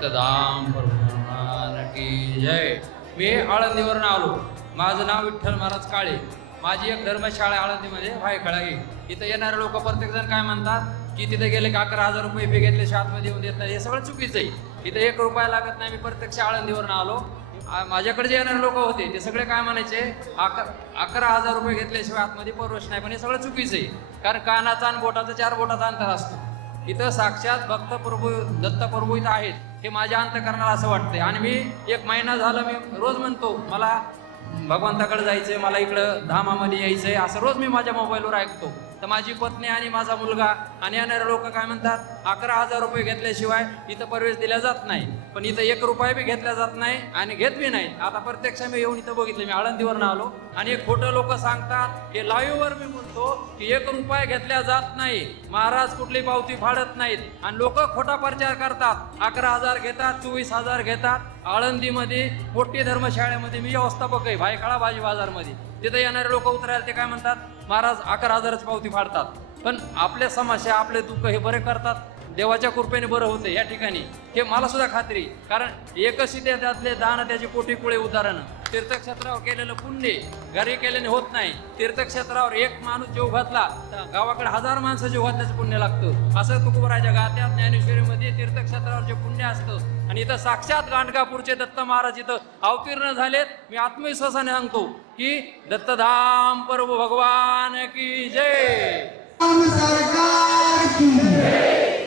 भक्तधाम भगवान की जय. मी आळंदीवरून आलो. माझं नाव विठ्ठल महाराज काळे. माझी एक धर्मशाळा आळंदीमध्ये व्हायखळा ही इथं येणारे लोक प्रत्येक जण काय म्हणतात? की तिथे गेले की अकरा हजार रुपये फी घेतले आतमध्ये येऊन देत नाही. हे सगळं चुकीचं आहे. इथं एक रुपया लागत नाही. मी प्रत्यक्ष आळंदीवरून आलो. माझ्याकडे जे येणारे लोक होते. ते सगळे काय म्हणायचे? अकरा अकरा हजार रुपये घेतल्याशिवाय आतमध्ये परवश नाही. पण हे सगळं चुकीचं आहे. कारण कानाचा आणि बोटाचा चार बोटाचा अंतर असतो. इथं साक्षात भक्त प्रभू दत्त प्रभू इथं आहेत हे माझ्या अंतकरणाला असं वाटतंय. आणि मी एक महिना झाला मी रोज म्हणतो मला भगवंताकडे जायचंय मला इकडं धामामध्ये यायचंय. असं रोज मी माझ्या मोबाईलवर ऐकतो. तर माझी पत्नी आणि माझा मुलगा आणि येणारे लोक काय म्हणतात अकरा हजार रुपये घेतल्याशिवाय इथं प्रवेश दिला जात नाही. पण इथं एक रुपया बी घेतला जात नाही आणि घेत बी नाही. आता प्रत्यक्ष मी येऊन इथं बघितलं मी आळंदीवरून आलो. आणि एक खोटं लोक सांगतात हे लाईव्हवर मी म्हणतो की एक रुपया घेतल्या जात नाही. महाराज कुठली पावती फाडत नाहीत. आणि लोक खोटा प्रचार करतात. अकरा हजार घेतात चोवीस हजार घेतात. आळंदीमध्ये मोठी धर्मशाळेमध्ये मी व्यवस्थापक आहे भायखळा भाजी बाजारमध्ये. तिथे येणारे लोक उतरायला ते काय म्हणतात? महाराज अकरा हजारच पावती फाडतात. पण आपल्या समस्या आपले दुःख हे बरे करतात. देवाच्या कृपेने बरं होते या ठिकाणी. हे मला सुद्धा खात्री कारण एकच त्यातले दान त्याचे पोटी कुळे उदाहरणं. तीर्थक्षेत्रावर केलेलं पुण्य घरी केल्याने होत नाही. तीर्थक्षेत्रावर एक माणूस जीव घातला तर गावाकडे हजार माणसं जीव घातल्याचं पुण्य लागतं. असं तुकोबराच्या गात्यात ज्ञानेश्वरीमध्ये तीर्थक्षेत्रावर जे पुण्य असतं आणि इथं साक्षात गाणगापूरचे दत्त महाराज इथं अवतीर्ण झालेत. मी आत्मविश्वासाने सांगतो की दत्तधाम प्रभू भगवान की जय.